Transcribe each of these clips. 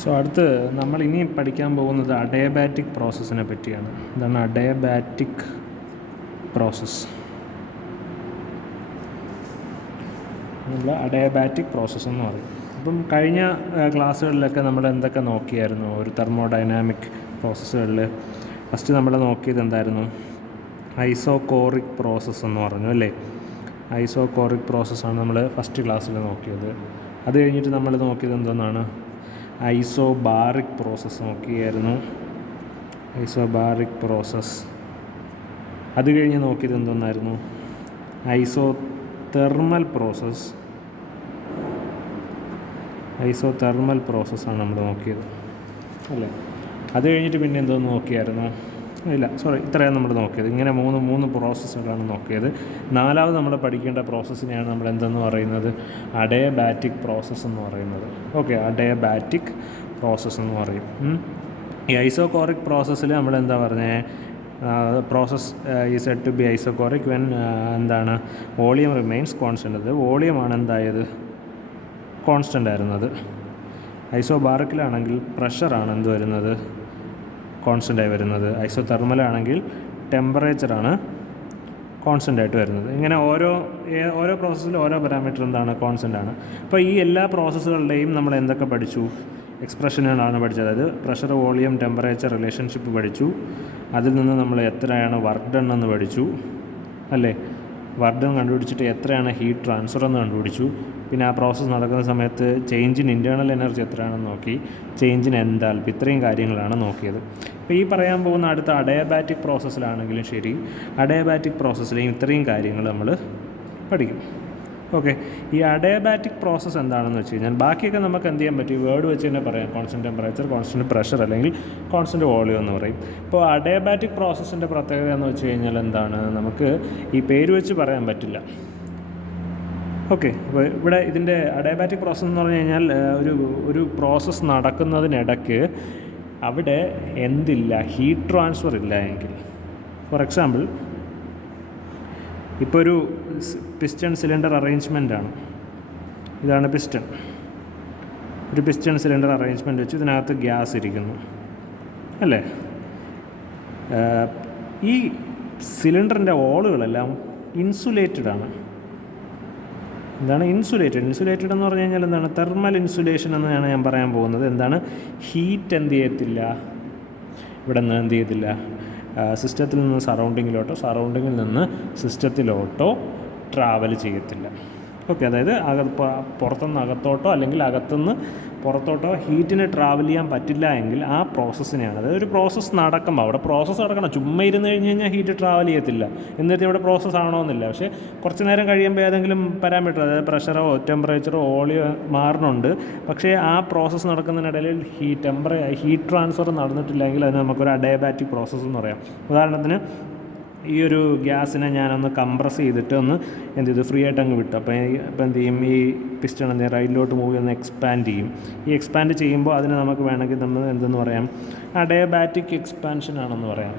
So അടുത്ത് നമ്മൾ ഇനി പഠിക്കാൻ പോകുന്നത് അഡയബാറ്റിക് പ്രോസസ്സിനെ പറ്റിയാണ്. എന്താണ് അഡയബാറ്റിക് പ്രോസസ്സ്? നമ്മൾ അഡയബാറ്റിക് പ്രോസസ്സ് എന്ന് പറയും. അപ്പം കഴിഞ്ഞ ക്ലാസ്സുകളിലൊക്കെ നമ്മൾ എന്തൊക്കെ നോക്കിയായിരുന്നു? ഒരു തെർമോഡൈനാമിക് പ്രോസസ്സുകളിൽ ഫസ്റ്റ് നമ്മൾ നോക്കിയത് എന്തായിരുന്നു? ഐസോകോറിക് പ്രോസസ്സ് എന്ന് പറഞ്ഞു അല്ലേ? ഐസോകോറിക് പ്രോസസ്സാണ് നമ്മൾ ഫസ്റ്റ് ക്ലാസ്സിൽ നോക്കിയത്. അത് കഴിഞ്ഞിട്ട് നമ്മൾ നോക്കിയത് എന്തെന്നാണ്? ഐസോബാറിക് പ്രോസസ്സ് നോക്കിയായിരുന്നു. Isobaric process. അത് കഴിഞ്ഞ് നോക്കിയത് എന്തെന്നായിരുന്നു? Isothermal process. ഐസോതെർമൽ പ്രോസസ്സാണ് നമ്മൾ നോക്കിയത് അല്ലേ? അത് കഴിഞ്ഞിട്ട് പിന്നെ എന്തോന്ന് നോക്കിയായിരുന്നു? ഇത്രയാണ് നമ്മൾ നോക്കിയത്. ഇങ്ങനെ മൂന്ന് പ്രോസസ്സുകളാണ് നോക്കിയത്. നാലാമത് നമ്മൾ പഠിക്കേണ്ട പ്രോസസ്സിനെയാണ് നമ്മൾ എന്തെന്ന് പറയുന്നത്? അഡയബാറ്റിക് പ്രോസസ്സ് എന്ന് പറയുന്നത്. ഓക്കെ, അഡയബാറ്റിക് പ്രോസസ്സ് എന്ന് പറയും. ഈ ഐസോകോറിക് പ്രോസസ്സിൽ നമ്മൾ എന്താ പറഞ്ഞത്? Process is said to be isochoric when എന്താണ് വോളിയം റിമെയിൻസ് കോൺസ്റ്റൻ്റ്. അത് വോളിയമാണ് എന്തായത്? കോൺസ്റ്റൻ്റ് ആയിരുന്നത്. ഐസോബാറിക്കിലാണെങ്കിൽ പ്രഷറാണ് എന്ത് വരുന്നത്? കോൺസ്റ്റൻ്റായി വരുന്നത്. ഐസോതെർമലാണെങ്കിൽ ടെമ്പറേച്ചറാണ് കോൺസ്റ്റൻ്റായിട്ട് വരുന്നത്. ഇങ്ങനെ ഓരോ പ്രോസസ്സിലും ഓരോ പാരാമീറ്റർ എന്താണ്? കോൺസ്റ്റൻ്റ് ആണ്. അപ്പോൾ ഈ എല്ലാ പ്രോസസ്സുകളുടെയും നമ്മൾ എന്തൊക്കെ പഠിച്ചു? എക്സ്പ്രഷനുകളാണ് പഠിച്ചത്. അതായത് പ്രഷർ, വോളിയം, ടെമ്പറേച്ചർ റിലേഷൻഷിപ്പ് പഠിച്ചു. അതിൽ നിന്ന് നമ്മൾ എത്രയാണ് വർക്ക് ഡൺ എന്ന് പഠിച്ചു അല്ലേ? വർക്ക് ഡൺ കണ്ടുപിടിച്ചിട്ട് എത്രയാണ് ഹീറ്റ് ട്രാൻസ്ഫർ എന്ന് കണ്ടുപിടിച്ചു. പിന്നെ ആ പ്രോസസ്സ് നടക്കുന്ന സമയത്ത് ചേഞ്ച് ഇൻ ഇൻറ്റേർണൽ എനർജി എത്രയാണെന്ന് നോക്കി. Change in enthalpy. ഇത്രയും കാര്യങ്ങളാണ് നോക്കിയത്. ഇപ്പോൾ ഈ പറയാൻ പോകുന്ന അടുത്ത അഡയബാറ്റിക് പ്രോസസ്സിലാണെങ്കിലും ശരി, അഡയബാറ്റിക് പ്രോസസ്സിലെയും ഇത്രയും കാര്യങ്ങൾ നമ്മൾ പഠിക്കും. ഓക്കെ, ഈ അഡയബാറ്റിക് പ്രോസസ്സ് എന്താണെന്ന് വെച്ച് കഴിഞ്ഞാൽ ബാക്കിയൊക്കെ നമുക്ക് എന്ത് ചെയ്യാൻ പറ്റും? വേർഡ് വെച്ച് തന്നെ പറയാം. കോൺസ്റ്റൻറ്റ് ടെമ്പറേച്ചർ, കോൺസ്റ്റൻറ്റ് പ്രഷർ അല്ലെങ്കിൽ കോൺസ്റ്റൻറ്റ് വോളിയം എന്ന് പറയും. ഇപ്പോൾ അഡയബാറ്റിക് പ്രോസസ്സിൻ്റെ പ്രത്യേകത എന്ന് വെച്ച് കഴിഞ്ഞാൽ എന്താണ്? നമുക്ക് ഈ പേര് വെച്ച് പറയാൻ പറ്റില്ല. ഓക്കെ, അപ്പോൾ ഇവിടെ ഇതിൻ്റെ അഡയബാറ്റിക് പ്രോസസ്സ് എന്ന് പറഞ്ഞു കഴിഞ്ഞാൽ ഒരു പ്രോസസ്സ് നടക്കുന്നതിനിടയ്ക്ക് അവിടെ എന്തില്ല? ഹീറ്റ് ട്രാൻസ്ഫർ ഇല്ല എങ്കിൽ. ഫോർ എക്സാമ്പിൾ, ഇപ്പോൾ ഒരു പിസ്റ്റൺ സിലിണ്ടർ അറേഞ്ച്മെൻ്റ് ആണ്. ഇതാണ് പിസ്റ്റൺ. ഒരു പിസ്റ്റൺ സിലിണ്ടർ അറേഞ്ച്മെൻറ്റ് വെച്ച് ഇതിനകത്ത് ഗ്യാസ് ഇരിക്കുന്നു അല്ലേ? ഈ സിലിണ്ടറിൻ്റെ ഓളുകളെല്ലാം ഇൻസുലേറ്റഡ് ആണ്. എന്താണ് ഇൻസുലേറ്റഡ് എന്ന് പറഞ്ഞു കഴിഞ്ഞാൽ എന്താണ്? തെർമൽ ഇൻസുലേഷൻ എന്നാണ് ഞാൻ പറയാൻ പോകുന്നത്. എന്താണ്? ഹീറ്റ് എന്ത് ചെയ്യത്തില്ല? ഇവിടെ നിന്ന് എന്ത് ചെയ്യത്തില്ല? സിസ്റ്റത്തിൽ നിന്ന് സറൗണ്ടിങ്ങിലോട്ടോ സറൗണ്ടിങ്ങിൽ നിന്ന് സിസ്റ്റത്തിലോട്ടോ ട്രാവൽ ചെയ്യത്തില്ല. ഓക്കെ, അതായത് പുറത്തുനിന്ന് അകത്തോട്ടോ അല്ലെങ്കിൽ അകത്തുനിന്ന് പുറത്തോട്ടോ ഹീറ്റിന് ട്രാവൽ ചെയ്യാൻ പറ്റില്ല എങ്കിൽ ആ പ്രോസസ്സിനെയാണ്. അതായത് ഒരു പ്രോസസ്സ് നടക്കുമ്പോൾ അവിടെ പ്രോസസ്സ് നടക്കണം. ചുമ്മാ ഇരുന്ന് കഴിഞ്ഞ് കഴിഞ്ഞാൽ ഹീറ്റ് ട്രാവൽ ചെയ്യത്തില്ല. എന്നിട്ട് ഇവിടെ പ്രോസസ്സ് ആണോന്നില്ല. പക്ഷേ കുറച്ച് നേരം കഴിയുമ്പോൾ ഏതെങ്കിലും പാരാമീറ്റർ, അതായത് പ്രഷറോ ടെമ്പറേച്ചറോ വോളിയോ മാറുന്നുണ്ട്. പക്ഷേ ആ പ്രോസസ്സ് നടക്കുന്നതിനിടയിൽ ഹീറ്റ് ട്രാൻസ്ഫർ നടന്നിട്ടില്ലെങ്കിൽ അതിന് നമുക്കൊരു അഡയബാറ്റിക് പ്രോസസ്സ് എന്ന് പറയാം. ഉദാഹരണത്തിന്, ഈ ഒരു ഗ്യാസിനെ ഞാനൊന്ന് കംപ്രസ് ചെയ്തിട്ട് ഒന്ന് എന്ത് ചെയ്തു? ഫ്രീ ആയിട്ട് അങ്ങ് വിട്ടു. അപ്പോൾ എന്ത് ചെയ്യും? ഈ പിസ്റ്റൺ എന്ത് ചെയ്യും? റൈറ്റിലോട്ട് മൂവ് ഒന്ന് എക്സ്പാൻഡ് ചെയ്യും. ഈ എക്സ്പാൻഡ് ചെയ്യുമ്പോൾ അതിന് നമുക്ക് വേണമെങ്കിൽ നമ്മൾ എന്തെന്ന് പറയാം? അഡയബാറ്റിക് എക്സ്പാൻഷൻ ആണെന്ന് പറയാം.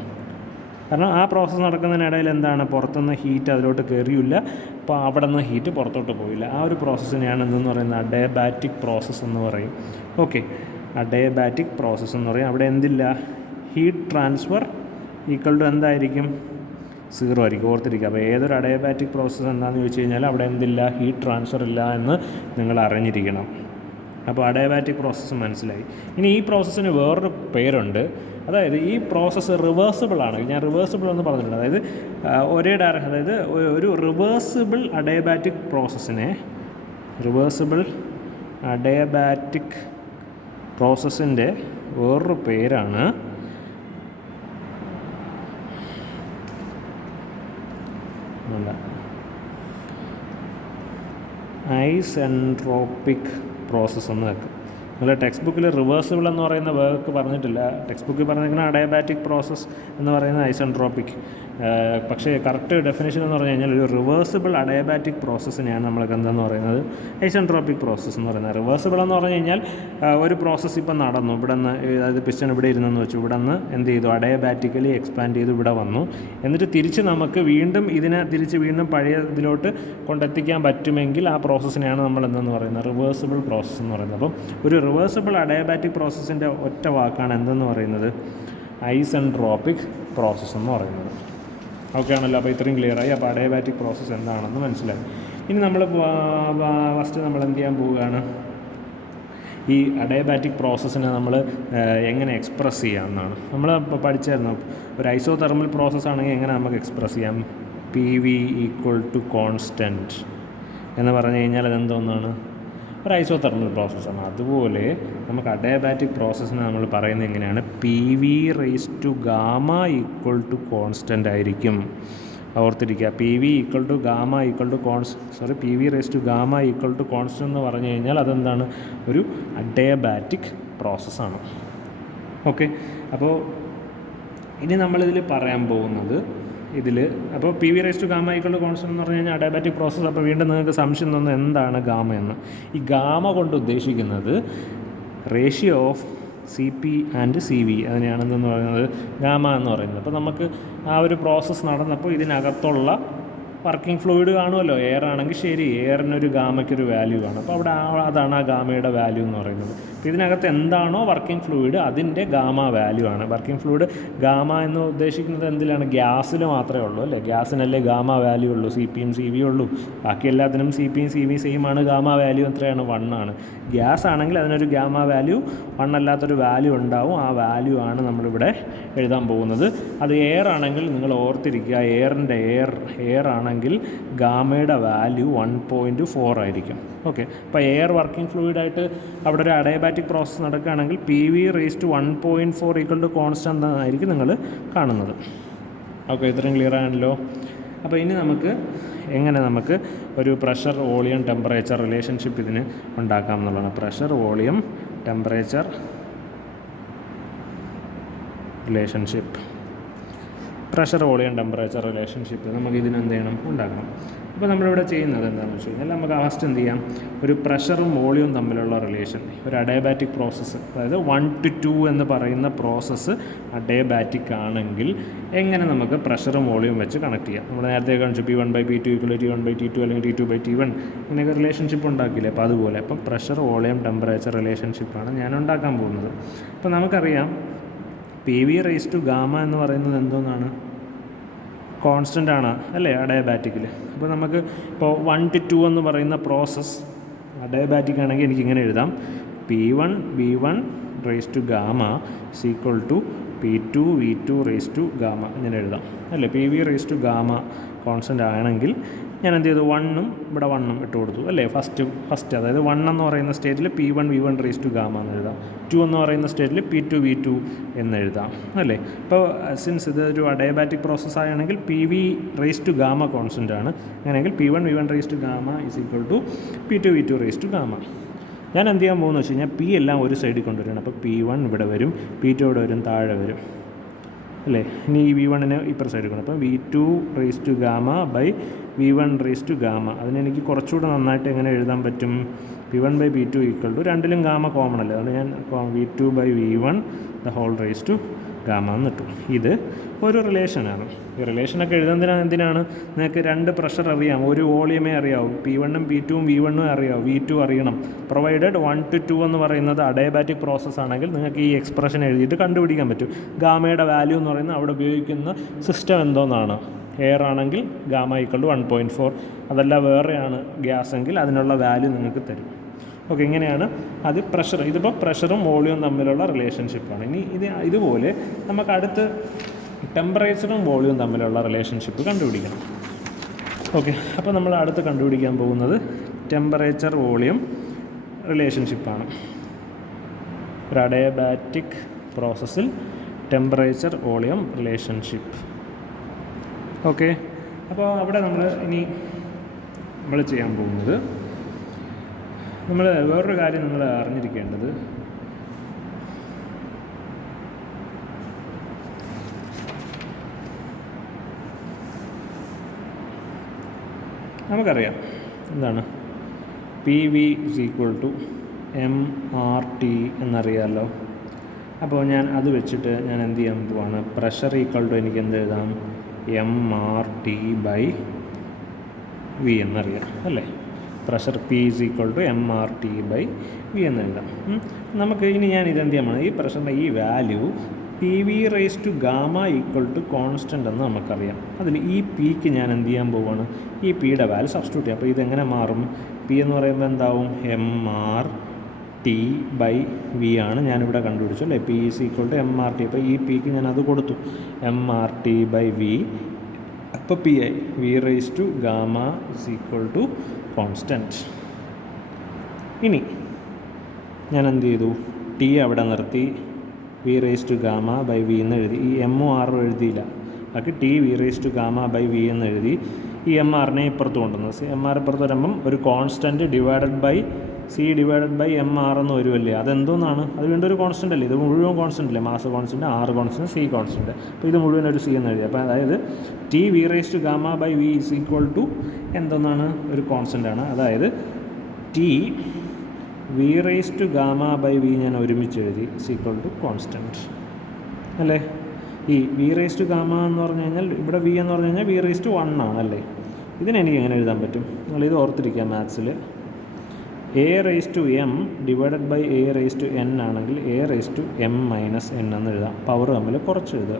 കാരണം ആ പ്രോസസ്സ് നടക്കുന്നതിനിടയിൽ എന്താണ്? പുറത്തുനിന്ന് ഹീറ്റ് അതിലോട്ട് കയറിയില്ല. അപ്പോൾ അവിടെ നിന്ന് ഹീറ്റ് പുറത്തോട്ട് പോയില്ല. ആ ഒരു പ്രോസസ്സിനെയാണ് എന്തെന്ന് പറയുന്നത്? അഡയബാറ്റിക് പ്രോസസ്സ് എന്ന് പറയും. ഓക്കെ, അഡയബാറ്റിക് പ്രോസസ്സ് എന്ന് പറയും. അവിടെ എന്തില്ല? ഹീറ്റ് ട്രാൻസ്ഫർ ഈക്വൽ ടു എന്തായിരിക്കും? 0 ആയിരിക്കും. ഓർത്തിരിക്കുക. അപ്പോൾ ഏതൊരു അഡയബാറ്റിക് പ്രോസസ്സ് എന്താണെന്ന് ചോദിച്ചു കഴിഞ്ഞാൽ അവിടെ എന്തില്ല? ഹീറ്റ് ട്രാൻസ്ഫർ ഇല്ല എന്ന് നിങ്ങൾ അറിഞ്ഞിരിക്കണം. അപ്പോൾ അഡയബാറ്റിക് പ്രോസസ്സ് മനസ്സിലായി. ഇനി ഈ പ്രോസസ്സിന് വേറൊരു പേരുണ്ട്. അതായത് ഈ പ്രോസസ്സ് റിവേഴ്സിബിൾ ആണ്. ഞാൻ റിവേഴ്സിബിൾ എന്ന് പറഞ്ഞിട്ടുണ്ട്. അതായത് ഒരേ ഡയറക്ഷൻ, അതായത് ഒരു റിവേഴ്സിബിൾ അഡയബാറ്റിക് പ്രോസസ്സിനെ റിവേഴ്സിബിൾ അഡയബാറ്റിക് പ്രോസസ്സിൻ്റെ വേറൊരു പേരാണ് ഐസെൻട്രോപ്പിക് പ്രോസസ്സ് എന്ന് വെക്കും. നിങ്ങൾ ടെക്സ്റ്റ് ബുക്കിൽ റിവേഴ്സിബിൾ എന്ന് പറയുന്ന വേർക്ക് പറഞ്ഞിട്ടില്ല. ടെക്സ്റ്റ് ബുക്കിൽ പറഞ്ഞിരിക്കുന്ന അഡയബാറ്റിക് പ്രോസസ്സ് എന്ന് പറയുന്നത് ഐസെൻട്രോപ്പിക്. പക്ഷേ കറക്റ്റ് ഡെഫിനേഷൻ എന്ന് പറഞ്ഞു കഴിഞ്ഞാൽ ഒരു റിവേഴ്സിബിൾ അഡയബാറ്റിക് പ്രോസസ്സിനെയാണ് നമ്മൾക്ക് എന്താണെന്ന് പറയുന്നത്? ഐസെൻട്രോപ്പിക് പ്രോസസ്സ് എന്ന് പറയുന്നത്. റിവേഴ്സിബിൾ എന്ന് പറഞ്ഞു കഴിഞ്ഞാൽ ഒരു പ്രോസസ്സ് ഇപ്പം നടന്നു. ഇവിടെ നിന്ന്, അതായത് പിസ്റ്റൺ ഇവിടെ ഇരുന്നെന്ന് വെച്ചു, ഇവിടെ നിന്ന് എന്ത് ചെയ്തു? അഡയബാറ്റിക്കലി എക്സ്പാൻഡ് ചെയ്ത് ഇവിടെ വന്നു. എന്നിട്ട് തിരിച്ച് നമുക്ക് വീണ്ടും ഇതിനെ വീണ്ടും പഴയ ഇതിലോട്ട് കൊണ്ടെത്തിക്കാൻ പറ്റുമെങ്കിൽ ആ പ്രോസസ്സിനെയാണ് നമ്മൾ എന്തെന്ന് പറയുന്നത്? റിവേഴ്സിബിൾ പ്രോസസ്സ് എന്ന് പറയുന്നത്. അപ്പം ഒരു റിവേഴ്സിബിൾ അഡയബാറ്റിക് പ്രോസസ്സിൻ്റെ ഒറ്റ വാക്കാണ് എന്തെന്ന് പറയുന്നത്? ഐസെൻട്രോപ്പിക് പ്രോസസ്സ് എന്ന് പറയുന്നത്. ഓക്കെ ആണല്ലോ? അപ്പോൾ ഇത്രയും ക്ലിയറായി. അപ്പോൾ അഡയബാറ്റിക് പ്രോസസ്സ് എന്താണെന്ന് മനസ്സിലായി. ഇനി നമ്മൾ ഫസ്റ്റ് നമ്മൾ എന്ത് ചെയ്യാൻ പോവുകയാണ്? ഈ അഡയബാറ്റിക് പ്രോസസ്സിനെ നമ്മൾ എങ്ങനെ എക്സ്പ്രസ് ചെയ്യാമെന്നാണ്. നമ്മൾ ഇപ്പോൾ പഠിച്ചായിരുന്നു, ഒരു ഐസോതെർമൽ പ്രോസസ്സ് ആണെങ്കിൽ എങ്ങനെ നമുക്ക് എക്സ്പ്രസ് ചെയ്യാം? PV = കോൺസ്റ്റൻറ്റ് എന്ന് പറഞ്ഞു കഴിഞ്ഞാൽ അതെന്തോന്നാണ്? ഒരു ഐസോതെർമൽ പ്രോസസ്സാണ്. അതുപോലെ നമുക്ക് അഡയബാറ്റിക് പ്രോസസ്സിനെ നമ്മൾ പറയുന്നത് എങ്ങനെയാണ്? PV = കോൺസ്റ്റൻ്റ് ആയിരിക്കും. ഓർത്തിരിക്കുക, PV = കോൺസ്റ്റൻ്റ് എന്ന് പറഞ്ഞു കഴിഞ്ഞാൽ അതെന്താണ്? ഒരു അഡയബാറ്റിക് പ്രോസസ്സാണ്. ഓക്കെ, അപ്പോൾ ഇനി നമ്മളിതിൽ പറയാൻ പോകുന്നത് അപ്പോൾ PV = കോൺസ്റ്റൻ്റ് എന്ന് പറഞ്ഞു കഴിഞ്ഞാൽ അഡയബാറ്റിക് പ്രോസസ്സ്. അപ്പോൾ വീണ്ടും നിങ്ങൾക്ക് സംശയം തോന്നുന്നത് എന്താണ് ഗാമ എന്ന്. ഈ ഗാമ കൊണ്ട് ഉദ്ദേശിക്കുന്നത് ratio of CP and CV, അതിനെയാണെന്ന് പറയുന്നത് ഗാമ എന്ന് പറയുന്നത്. അപ്പോൾ നമുക്ക് ആ ഒരു പ്രോസസ്സ് നടന്നപ്പോൾ ഇതിനകത്തുള്ള വർക്കിംഗ് ഫ്ലൂയിഡ് കാണുമല്ലോ. എയർ ആണെങ്കിൽ ശരി, എയറിനൊരു ഗാമയ്ക്കൊരു വാല്യൂ കാണും. അപ്പോൾ അവിടെ അതാണ് ആ ഗാമയുടെ വാല്യൂ എന്ന് പറയുന്നത്. അപ്പോൾ ഇതിനകത്ത് എന്താണോ വർക്കിംഗ് ഫ്ലൂയിഡ് അതിൻ്റെ ഗാമ വാല്യൂ ആണ്. വർക്കിംഗ് ഫ്ലൂയിഡ് ഗാമ എന്ന് ഉദ്ദേശിക്കുന്നത് എന്തിലാണ്? ഗ്യാസിൽ മാത്രമേ ഉള്ളൂ അല്ലേ? ഗ്യാസിനല്ലേ ഗാമ വാല്യൂ ഉള്ളൂ, CP യും CV ഉള്ളൂ. ബാക്കി എല്ലാത്തിനും CP യും CV സെയിം ആണ്. ഗാമ വാല്യൂ എത്രയാണ്? 1 ആണ്. ഗ്യാസ് ആണെങ്കിൽ അതിനൊരു ഗാമ വാല്യൂ 1 അല്ലാത്തൊരു വാല്യൂ ഉണ്ടാവും. ആ വാല്യൂ ആണ് നമ്മളിവിടെ എഴുതാൻ പോകുന്നത്. അത് എയർ ആണെങ്കിൽ നിങ്ങൾ ഓർത്തിരിക്കുക, എയർ ആണെങ്കിൽ ഗാമയുടെ വാല്യൂ 1.4 ആയിരിക്കും. ഓക്കെ, അപ്പോൾ എയർ വർക്കിംഗ് ഫ്ലൂയിഡായിട്ട് അവിടെ ഒരു അഡയബാറ്റിക് പ്രോസസ്സ് നടക്കുകയാണെങ്കിൽ PV = 1.4 കോൺസ്റ്റൻ്റ് എന്നായിരിക്കും നിങ്ങൾ കാണുന്നത്. ഓക്കെ, ഇത്രയും ക്ലിയർ ആണല്ലോ? അപ്പോൾ ഇനി എങ്ങനെ നമുക്ക് ഒരു പ്രഷർ വോളിയം ടെമ്പറേച്ചർ റിലേഷൻഷിപ്പ് ഇതിന് ഉണ്ടാക്കാം എന്നുള്ളതാണ്. പ്രഷർ വോളിയം ടെമ്പറേച്ചർ റിലേഷൻഷിപ്പ് നമുക്ക് ഇതിനെന്ത് ചെയ്യണം? ഉണ്ടാക്കണം. അപ്പോൾ നമ്മളിവിടെ ചെയ്യുന്നത് എന്താണെന്ന് വെച്ച് കഴിഞ്ഞാൽ നമുക്ക് ഫസ്റ്റ് എന്ത് ചെയ്യാം? ഒരു പ്രഷറും വോളിയവും തമ്മിലുള്ള റിലേഷൻ, ഒരു അഡയബാറ്റിക് പ്രോസസ്സ്, അതായത് 1 to 2 എന്ന് പറയുന്ന പ്രോസസ്സ് അഡയബാറ്റിക് ആണെങ്കിൽ എങ്ങനെ നമുക്ക് പ്രഷറും വോളിയവും വെച്ച് കണക്ട് ചെയ്യാം? നമ്മൾ നേരത്തെ കാണിച്ചു P1/P2 = T1/T2 അല്ലെങ്കിൽ T2/T1 ഇങ്ങനെയൊക്കെ റിലേഷൻഷിപ്പ് ഉണ്ടാക്കില്ലേ? അപ്പോൾ അതുപോലെ അപ്പം പ്രഷർ വോളിയം ടെമ്പറേച്ചർ റിലേഷൻഷിപ്പാണ് ഞാൻ ഉണ്ടാക്കാൻ പോകുന്നത്. അപ്പോൾ നമുക്കറിയാം PV ∗ എന്ന് പറയുന്നത് എന്തോന്നാണ്? കോൺസ്റ്റൻ്റ് ആണ് അല്ലേ അഡയബാറ്റിക്കിൽ. അപ്പോൾ നമുക്ക് ഇപ്പോൾ 1 to 2 എന്ന് പറയുന്ന പ്രോസസ്സ് അഡയബാറ്റിക് ആണെങ്കിൽ എനിക്കിങ്ങനെ എഴുതാം: P1 V1 ∗ P2 V2 ഇങ്ങനെ എഴുതാം അല്ലേ? PV ∗ കോൺസ്റ്റൻ്റ് ആണെങ്കിൽ ഞാൻ എന്ത് ചെയ്തു? 1ഉം ഇവിടെ 1ഉം ഇട്ട് കൊടുത്തു അല്ലേ? ഫസ്റ്റ് അതായത് 1 എന്ന് പറയുന്ന സ്റ്റേറ്റിൽ P1 V1 ∗ എന്ന് എഴുതാം. 2 എന്ന് പറയുന്ന സ്റ്റേറ്റിൽ P2 V2 എന്ന് എഴുതാം അല്ലേ? ഇപ്പോൾ സിൻസ് ഇതൊരു അഡയബാറ്റിക് പ്രോസസ്സ് ആണെങ്കിൽ PV ∗ കോൺസ്റ്റൻ്റ് ആണ്. അങ്ങനെയെങ്കിൽ P1 V1 ∗ P2 V2 ഞാൻ എന്ത് ചെയ്യാൻ പോകുന്നു വെച്ച് കഴിഞ്ഞാൽ P എല്ലാം ഒരു സൈഡിൽ കൊണ്ടുവരണം. അപ്പോൾ P1 ഇവിടെ വരും, P2 ഇവിടെ വരും, താഴെ വരും അല്ലേ? ഇനി ഈ V1ന് ഇപ്പുറ സൈഡിൽ കൊണ്ട്, അപ്പോൾ V2 ∗ V1 ∗ അതിനെനിക്ക് കുറച്ചുകൂടെ നന്നായിട്ട് എങ്ങനെ എഴുതാൻ പറ്റും? P1/P2 = രണ്ടിലും ഗാമ കോമൺ അല്ലേ? അതുകൊണ്ട് ഞാൻ V2/V1 എന്ന് ഇട്ടു. ഇത് ഒരു റിലേഷനാണ്. ഈ റിലേഷനൊക്കെ എന്തിനാണ്? നിങ്ങൾക്ക് 2 പ്രഷർ അറിയാം, ഒരു വോളിയമേ അറിയാവും, P1ഉം P2ഉം V1ഉം അറിയാവും, V2 അറിയണം. പ്രൊവൈഡഡ് 1 to 2 എന്ന് പറയുന്നത് അഡയബാറ്റിക് പ്രോസസ്സ് ആണെങ്കിൽ നിങ്ങൾക്ക് ഈ എക്സ്പ്രഷൻ എഴുതിയിട്ട് കണ്ടുപിടിക്കാൻ പറ്റും. ഗാമയുടെ വാല്യൂ എന്ന് പറയുന്നത് അവിടെ ഉപയോഗിക്കുന്ന സിസ്റ്റം എന്തോന്നാണ്? എയർ ആണെങ്കിൽ ഗാമ = 1.4, അതല്ല വേറെയാണ് ഗ്യാസ് എങ്കിൽ അതിനുള്ള വാല്യൂ നിങ്ങൾക്ക് തരും. ഓക്കെ, ഇങ്ങനെയാണ് അത് പ്രഷർ. ഇതിപ്പോൾ പ്രഷറും വോളിയവും തമ്മിലുള്ള റിലേഷൻഷിപ്പാണ്. ഇനി ഇതുപോലെ നമുക്ക് അടുത്ത് ടെമ്പറേച്ചറും വോളിയവും തമ്മിലുള്ള റിലേഷൻഷിപ്പ് കണ്ടുപിടിക്കണം. ഓക്കെ, അപ്പോൾ നമ്മൾ അടുത്ത് കണ്ടുപിടിക്കാൻ പോകുന്നത് ടെമ്പറേച്ചർ വോളിയം റിലേഷൻഷിപ്പാണ്. ഒരു അഡയബാറ്റിക് പ്രോസസ്സിൽ ടെമ്പറേച്ചർ വോളിയം റിലേഷൻഷിപ്പ്. ഓക്കെ, അപ്പോൾ അവിടെ നമ്മൾ ചെയ്യാൻ പോകുന്നത്, വേറൊരു കാര്യം നിങ്ങൾ അറിഞ്ഞിരിക്കേണ്ടത്, നമുക്കറിയാം എന്താണ് PV = mRT എന്നറിയാമല്ലോ. അപ്പോൾ ഞാൻ അത് വെച്ചിട്ട് ഞാൻ എന്ത് ചെയ്യാൻ പോവാണ്? പ്രഷർ = എനിക്ക് എന്ത് എഴുതാം? mRT/V എന്നറിയാം അല്ലേ? Pressure P is equal to M R T by V എന്ന് എഴുതാം. നമുക്ക് ഇനി ഞാൻ ഇതെന്ത് ചെയ്യാൻ ഈ പ്രഷറിൻ്റെ ഈ value P V raise to gamma equal to constant എന്ന് നമുക്കറിയാം. അതിൽ ഈ പിക്ക് ഞാൻ എന്ത് ചെയ്യാൻ പോവുകയാണ്, ഈ പിയുടെ വാല്യൂ സബ്സ്റ്റിറ്റ്യൂട്ട് ചെയ്യാം. അപ്പോൾ ഇതെങ്ങനെ മാറും? പി എന്ന് പറയുമ്പോൾ എന്താവും? M R T by V ആണ് ഞാനിവിടെ കണ്ടുപിടിച്ചു അല്ലേ. P is equal to M R T. അപ്പോൾ ഈ പിക്ക് ഞാൻ അത് കൊടുത്തു, M R T by V. അപ്പോൾ P I V raise to gamma is equal to constant. ഇനി ഞാൻ എന്ത് ചെയ്തു? ടി അവിടെ നിർത്തി, V raise to gamma by V എന്ന് എഴുതി. ഈ എമ്മും ആറും എഴുതിയില്ല, ബാക്കി T V raise to gamma by V എന്ന് എഴുതി. ഈ എം ആറിനെ ഇപ്പുറത്ത് കൊണ്ടുവന്നത്, എം ആർ ഇപ്പുറത്ത് വരുമ്പം ഒരു constant divided by C divided by M R എന്ന് വരുമല്ലേ. അതെന്തോന്നാണ്? അത് വീണ്ടും ഒരു കോൺസ്റ്റൻ്റ് അല്ലേ. ഇത് മുഴുവൻ കോൺസ്റ്റൻ്റ് അല്ലേ. Mass constant, R constant, C constant. അപ്പോൾ ഇത് മുഴുവൻ ഒരു സി എന്ന് എഴുതി. അപ്പോൾ അതായത് T V raise to gamma by V is equal to എന്തൊന്നാണ്? ഒരു കോൺസ്റ്റൻ്റ് ആണ്. അതായത് T V raise to gamma by V ഞാൻ ഒരുമിച്ച് എഴുതി ഇസ് ഈക്വൽ ടു കോൺസ്റ്റൻറ്റ് അല്ലേ. ഈ വി റേസ് ടു ഗാമ എന്ന് പറഞ്ഞു കഴിഞ്ഞാൽ ഇവിടെ വി എന്ന് പറഞ്ഞു കഴിഞ്ഞാൽ വി റേസ് ടു 1 ആണല്ലേ. ഇതിനെനിക്ക് എങ്ങനെ എഴുതാൻ പറ്റും? നിങ്ങളിത് ഓർത്തിരിക്കുക മാത്സിൽ. A raise to M divided by A raise to N ആണെങ്കിൽ A raise to M minus N എന്ന് എഴുതാം. പവർ തമ്മിൽ കുറച്ച് എഴുതുക.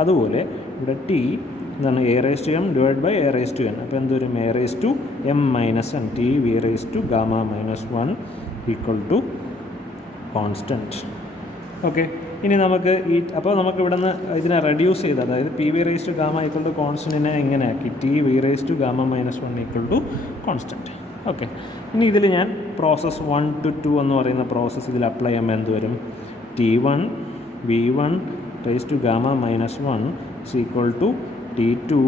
അതുപോലെ ഇവിടെ ടി എന്താണ്? A raise to M divide by A raise to N. അപ്പോൾ എന്തൊരും? A raise to M minus N. T V raise to gamma minus 1 equal to constant. Okay. ഇനി നമുക്ക് അപ്പോൾ നമുക്ക് ഇവിടെ നിന്ന് ഇതിനെ റെഡ്യൂസ് ചെയ്ത്, അതായത് P V raise to gamma equal to കോൺസ്റ്റൻറ്റിനെ എങ്ങനെ ആക്കി? T V raise to gamma minus 1 equal to constant. Okay. ഇനി ഇതിൽ ഞാൻ പ്രോസസ്സ് 1 to 2 എന്ന് പറയുന്ന പ്രോസസ്സ് ഇതിൽ അപ്ലൈ ചെയ്യുമ്പോൾ എന്ത് വരും? T1 V1 raise to gamma minus 1 is equal to T2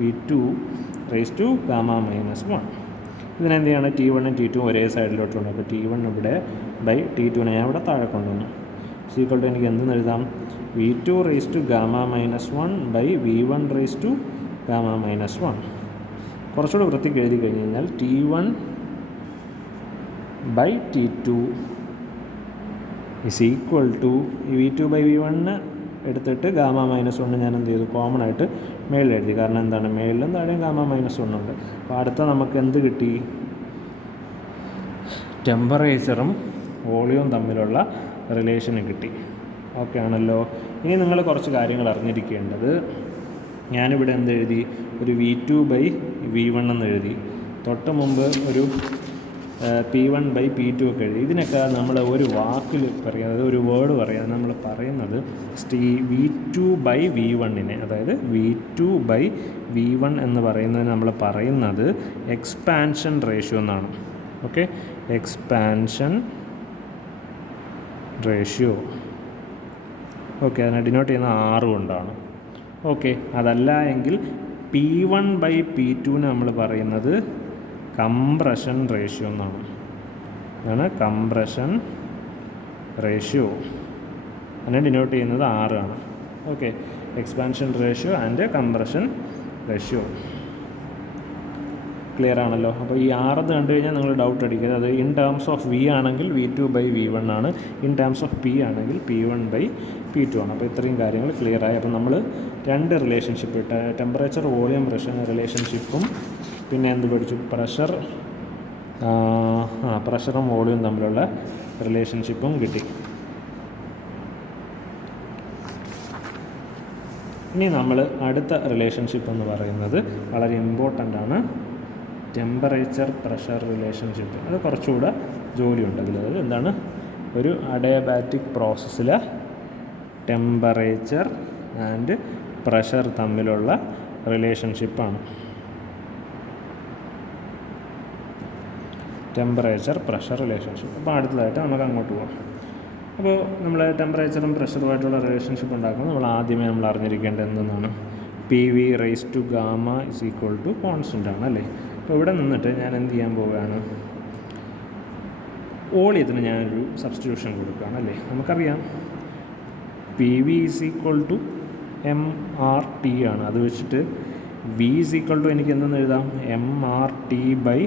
V2 raise to gamma minus 1. ഇതിനെന്ത് ചെയ്യണം? T1 T2 ഒരേ സൈഡിലോട്ടുണ്ട്. അപ്പോൾ T1 ഇവിടെ ബൈ T2നെ ഞാൻ ഇവിടെ താഴെ കൊണ്ടുവന്നു. is equal to എനിക്ക് എന്തെന്ന് എഴുതാം? V2 raise to gamma minus 1 by V1 raise to gamma minus 1. കുറച്ചുകൂടെ വൃത്തിക്ക് എഴുതി കഴിഞ്ഞ് കഴിഞ്ഞാൽ T1 by T2 is equal to V2 by V1 എടുത്തിട്ട് ഗാമ മൈനസ് 1 ഞാൻ എന്ത് ചെയ്തു? കോമൺ ആയിട്ട് മേളിൽ എഴുതി. കാരണം എന്താണ്? മേളിലും താഴെയും ഗാമ മൈനസ് 1 ഉണ്ട്. അപ്പോൾ അടുത്ത നമുക്ക് എന്ത് കിട്ടി? ടെമ്പറേച്ചറും വോളിയവും തമ്മിലുള്ള റിലേഷന് കിട്ടി. ഓക്കെ ആണല്ലോ. ഇനി നിങ്ങൾ കുറച്ച് കാര്യങ്ങൾ അറിഞ്ഞിരിക്കേണ്ടത്, ഞാനിവിടെ എന്തെഴുതി? ഒരു V2 ബൈ V1 എന്ന് എഴുതി. തൊട്ട് മുമ്പ് ഒരു P1 ബൈ P2 ഒക്കെ എഴുതി. ഇതിനൊക്കെ നമ്മൾ ഒരു വാക്കിൽ പറയുക, അതായത് ഒരു വേർഡ് പറയുക, നമ്മൾ പറയുന്നത് ഈ V2 ബൈ V1നെ, അതായത് V2 ബൈ V1 എന്ന് പറയുന്നതിന് നമ്മൾ പറയുന്നത് എക്സ്പാൻഷൻ റേഷ്യോ എന്നാണ്. Okay, expansion ratio. ഓക്കെ, അതിനെ ഡിനോട്ട് ചെയ്യുന്ന 6 കൊണ്ടാണ്. ഓക്കെ, അതല്ല എങ്കിൽ P1 ബൈ P2ന് നമ്മൾ പറയുന്നത് കംപ്രഷൻ റേഷ്യോ എന്നാണ്. അതാണ് കംപ്രഷൻ റേഷ്യോ. അതിനെ ഡിനോട്ട് ചെയ്യുന്നത് 6 ആണ്. Okay, expansion ratio and compression ratio. Clear ആണല്ലോ. അപ്പോൾ ഈ 6 കണ്ടു കഴിഞ്ഞാൽ നിങ്ങൾ ഡൗട്ട് അടിക്കരുത്. അത് ഇൻ ടേംസ് ഓഫ് വി ആണെങ്കിൽ V2 ബൈ V1 ആണ്, ഇൻ ടേംസ് ഓഫ് പി ആണെങ്കിൽ P1 ബൈ P2 ആണ്. അപ്പോൾ ഇത്രയും കാര്യങ്ങൾ ക്ലിയറായി. അപ്പോൾ നമ്മൾ 2 റിലേഷൻഷിപ്പ്, ടെമ്പറേച്ചർ വോളിയം റിലേഷൻഷിപ്പും പിന്നെ എന്ത് പഠിച്ചു? പ്രഷറും വോളിയം തമ്മിലുള്ള റിലേഷൻഷിപ്പും കിട്ടി. ഇനി നമ്മൾ അടുത്ത റിലേഷൻഷിപ്പ് എന്ന് പറയുന്നത് വളരെ ഇമ്പോർട്ടൻ്റ് ആണ്, ടെമ്പറേച്ചർ പ്രഷർ റിലേഷൻഷിപ്പ്. അത് കുറച്ചുകൂടെ ജോലിയുണ്ട് അതിൽ. അത് എന്താണ്? ഒരു അഡയബാറ്റിക് പ്രോസസ്സിൽ ടെമ്പറേച്ചർ ആൻഡ് പ്രഷർ തമ്മിലുള്ള റിലേഷൻഷിപ്പാണ്. Temperature pressure relationship. അപ്പോൾ അടുത്തതായിട്ട് നമുക്ക് അങ്ങോട്ട് പോകാം. അപ്പോൾ നമ്മൾ ടെമ്പറേച്ചറും പ്രഷറുമായിട്ടുള്ള റിലേഷൻഷിപ്പ് ഉണ്ടാക്കുമ്പോൾ നമ്മൾ ആദ്യമേ നമ്മൾ അറിഞ്ഞിരിക്കേണ്ടത് എന്തെന്നാണ്? P V raise to gamma is equal to constant ആണ് അല്ലേ. അപ്പോൾ ഇവിടെ നിന്നിട്ട് ഞാൻ എന്ത് ചെയ്യാൻ പോവുകയാണ്? വോളിയത്തിന് ഞാനൊരു സബ്സ്റ്റിറ്റ്യൂഷൻ കൊടുക്കുകയാണ് അല്ലേ. നമുക്കറിയാം P V is equal to M R T ആണ്. അത് വെച്ചിട്ട് വി ഈസ് ഈക്വൽ ടു എനിക്ക് എന്തെന്ന് എഴുതാം? M R T by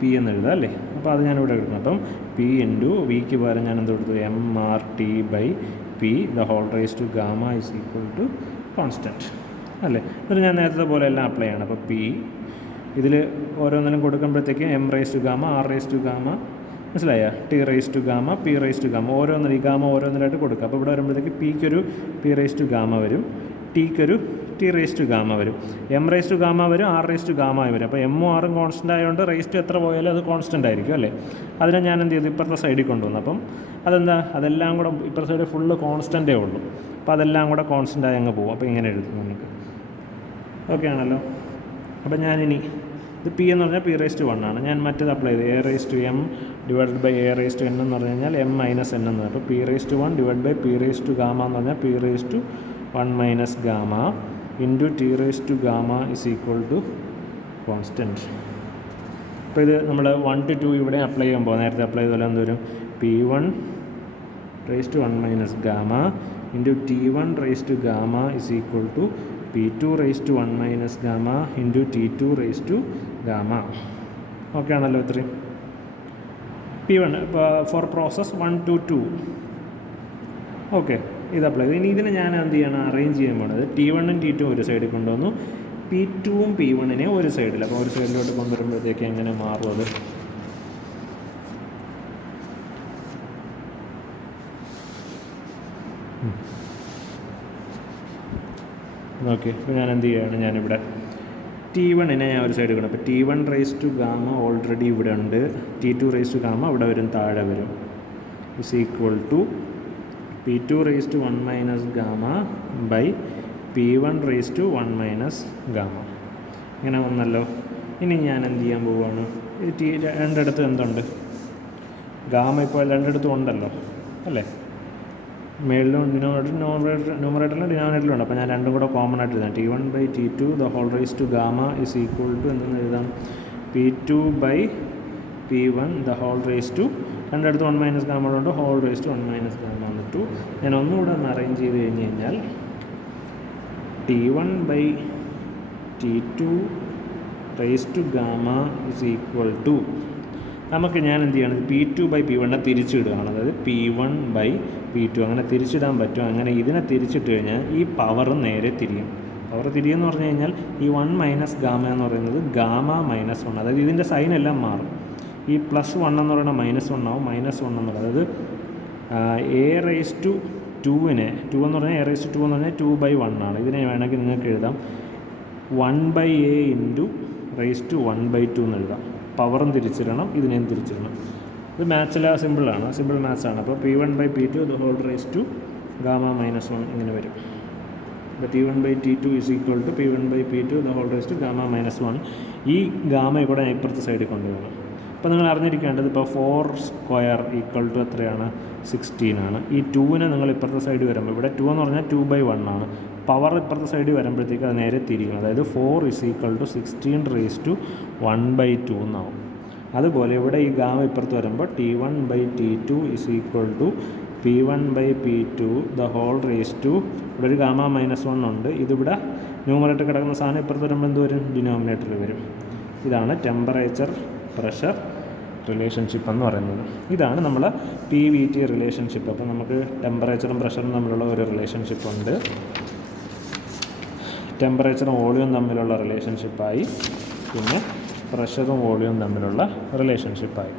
P എന്ന് എഴുതാം അല്ലേ. അപ്പോൾ അത് ഞാനിവിടെ എടുക്കണം. അപ്പം പി ഇൻറ്റു വിക്ക് പകരം ഞാൻ എന്ത് കൊടുത്തു? M R T by P the whole raise to gamma is equal to constant അല്ലേ. എന്നിട്ട് ഞാൻ നേരത്തെ പോലെ എല്ലാം അപ്ലൈ ചെയ്യണം. അപ്പോൾ പി ഇതിൽ ഓരോന്നിനും കൊടുക്കുമ്പോഴത്തേക്കും M raise to gamma, R raise to gamma, മനസ്സിലായ, T raise to gamma, P raise to gamma, ഓരോന്നിനും ഈ ഗാമ ഓരോന്നിലായിട്ട് കൊടുക്കുക. അപ്പോൾ ഇവിടെ വരുമ്പോഴത്തേക്ക് പിക്കൊരു പി റേസ് ടു ഗാമ വരും, ടിക്കൊരു ടി റേസ് ടു ഗാമ വരും, എം റേസ് ടു ഗാമ വരും, ആർ റേസ് ടു ഗാമ വരും. അപ്പോൾ എമ്മും ആറും കോൺസ്റ്റൻ്റ് ആയതുകൊണ്ട് റേസ് ടു എത്ര പോയാലും അത് കോൺസ്റ്റൻ്റ് ആയിരിക്കും അല്ലേ. അതിനെ ഞാൻ എന്ത് ചെയ്തു, ഇപ്പുറത്തെ സൈഡിൽ കൊണ്ടുവന്നു. അപ്പം അതെന്താ, അതെല്ലാം കൂടെ ഇപ്പുറത്തെ സൈഡ് ഫുള്ള് കോൺസ്റ്റൻ്റേ ഉള്ളൂ. അപ്പോൾ അതെല്ലാം കൂടെ കോൺസ്റ്റൻ്റ് ആയി അങ്ങ് പോകും. അപ്പോൾ ഇങ്ങനെ എഴുതും നമുക്ക്. ഓക്കെ ആണല്ലോ. അപ്പോൾ ഞാനിനി ഇത് പി എന്ന് പറഞ്ഞാൽ പി റേസ് ടു 1 ആണ്. ഞാൻ മറ്റേത് അപ്ലൈ ചെയ്ത് A raise to M divide by A raise to N എന്ന് പറഞ്ഞു കഴിഞ്ഞാൽ എം മൈനസ് എൻ എന്ന്. അപ്പോൾ P raise to 1 divide by P raise to gamma എന്ന് പറഞ്ഞാൽ P raise to 1 minus gamma into T raise to gamma is equal to constant. അപ്പോൾ ഇത് നമ്മൾ 1 to 2 ഇവിടെ അപ്ലൈ ചെയ്യുമ്പോൾ നേരത്തെ അപ്ലൈ ചെയ്തപോലെ എന്ത് വരും, P 1 raise to 1 minus gamma into T 1 raise to gamma is equal to P2 raised to 1 minus gamma into T2 raised to gamma. Okay ആണല്ലോ ഇത്രയും. P1 for process 1 to 2. Okay, ഇത് apply ചെയ്തു. ഇനി ഇതിനെ ഞാൻ എന്ത് ചെയ്യണം, അറേഞ്ച് ചെയ്യാൻ പോണത് T1ഉം T2 ഒരു സൈഡിൽ കൊണ്ടുവന്നു, P2ഉം P1നെ ഒരു സൈഡിൽ. അപ്പോൾ ഒരു സൈഡിലോട്ട് കൊണ്ടുവരുമ്പോഴത്തേക്ക് എങ്ങനെ മാറും അത്. ഓക്കെ, ഇപ്പോൾ ഞാൻ എന്ത് ചെയ്യുകയാണ്, ഞാനിവിടെ T1നെ ഞാൻ ഒരു സൈഡ് കൊടുക്കും. അപ്പോൾ T1 raise to gamma already ഇവിടെ ഉണ്ട്, T2 റേസ് ടു ഗാമ ഇവിടെ വരും, താഴെ വരും, is equal to P2 raise to 1 minus gamma by P1 raise to 1 minus gamma. ഇങ്ങനെ വന്നല്ലോ. ഇനി ഞാൻ എന്ത് ചെയ്യാൻ പോവുകയാണ്, രണ്ടിടത്തും എന്തുണ്ട്, ഗാമ ഇപ്പോൾ രണ്ടിടത്തും ഉണ്ടല്ലോ അല്ലേ, മേളിലും ന്യൂമറേറ്ററിലും ഡിനോമിനേറ്ററിലും ഉണ്ട്. അപ്പോൾ ഞാൻ രണ്ടും കൂടെ കോമൺ ആയിട്ട് എഴുതാം. T1 by T2 the whole raise to gamma is equal to എന്തെന്ന് എഴുതാം, P2 by P1 the whole raise to, രണ്ടിടത്ത് 1 മൈനസ് ഗാമ കൊണ്ട് whole raise to 1 minus gamma എന്നിട്ടു. ഞാൻ ഒന്നുകൂടെ ഒന്ന് അറേഞ്ച് ചെയ്ത് കഴിഞ്ഞ് കഴിഞ്ഞാൽ T1 by T2 raise to gamma is equal to, നമുക്ക് ഞാൻ എന്ത് ചെയ്യണം, P2 ബൈ P1 തിരിച്ചിടുകയാണ്. അതായത് P1 ബൈ P2 അങ്ങനെ തിരിച്ചിടാൻ പറ്റും. അങ്ങനെ ഇതിനെ തിരിച്ചിട്ട് കഴിഞ്ഞാൽ ഈ പവർ നേരെ തിരിയും. പവർ തിരിയെന്ന് പറഞ്ഞു കഴിഞ്ഞാൽ ഈ 1 മൈനസ് ഗാമ എന്ന് പറയുന്നത് ഗാമ മൈനസ് 1, അതായത് ഇതിൻ്റെ സൈൻ എല്ലാം മാറും. ഈ +1 എന്ന് പറയുന്നത് -1 ആവും, -1 എന്നുള്ളത്. അതായത് എ റേസ് ടു 2നെ 2 എന്ന് പറഞ്ഞാൽ എ റേസ് ടു 2 എന്ന് പറഞ്ഞാൽ 2/1 ആണ്. ഇതിനെ വേണമെങ്കിൽ നിങ്ങൾക്ക് എഴുതാം 1/a ഇൻറ്റു റേസ് ടു 1/2 എന്ന് എഴുതാം. പവറും തിരിച്ചിടണം, ഇതിനെയും തിരിച്ചിടണം. ഇത് മാത്സിലെ സിമ്പിളാണ്, സിമ്പിൾ മാത്സാണ്. അപ്പോൾ P1 by P2 the whole raise to gamma -1 ഇങ്ങനെ വരും. അപ്പോൾ T1 by T2 is equal to P1 by P2 the whole raise to gamma -1. ഈ ഗാമയെ കൂടെ ഇപ്പുറത്തെ സൈഡിൽ കൊണ്ടുപോകണം. അപ്പോൾ നിങ്ങൾ അറിഞ്ഞിരിക്കേണ്ടത് ഇപ്പോൾ 4 സ്ക്വയർ ഈക്വൽ ടു എത്രയാണ്, 16 ആണ്. ഈ 2നെ നിങ്ങൾ ഇപ്പുറത്തെ സൈഡിൽ വരുമ്പോൾ ഇവിടെ 2 എന്ന് പറഞ്ഞാൽ 2/1 ആണ്. പവർ ഇപ്പുറത്തെ സൈഡിൽ വരുമ്പോഴത്തേക്ക് അത് നേരെ തിരിയും. അതായത് 4 is equal to 16 raise to 1/2 എന്നാവും. അതുപോലെ ഇവിടെ ഈ ഗാമ ഇപ്പുറത്ത് വരുമ്പോൾ T1 by T2 is equal to P1 by P2 the whole raise to, ഇവിടെ ഒരു ഗാമ -1 ഉണ്ട്. ഇതിവിടെ ന്യൂമറേറ്റർ കിടക്കുന്ന സാധനം ഇപ്പുറത്ത് വരുമ്പോൾ എന്ത് വരും, ഡിനോമിനേറ്ററിൽ വരും. ഇതാണ് ടെമ്പറേച്ചർ പ്രഷർ റിലേഷൻഷിപ്പ് എന്ന് പറയുന്നത്. ഇതാണ് നമ്മൾ PVT റിലേഷൻഷിപ്പ്. അപ്പോൾ നമുക്ക് ടെമ്പറേച്ചറും പ്രഷറും തമ്മിലുള്ള ഒരു റിലേഷൻഷിപ്പ് ഉണ്ട്. ടെമ്പറേച്ചറും വോളിയവും തമ്മിലുള്ള റിലേഷൻഷിപ്പായി, പിന്നെ പ്രഷറും വോളിയവും തമ്മിലുള്ള റിലേഷൻഷിപ്പായി.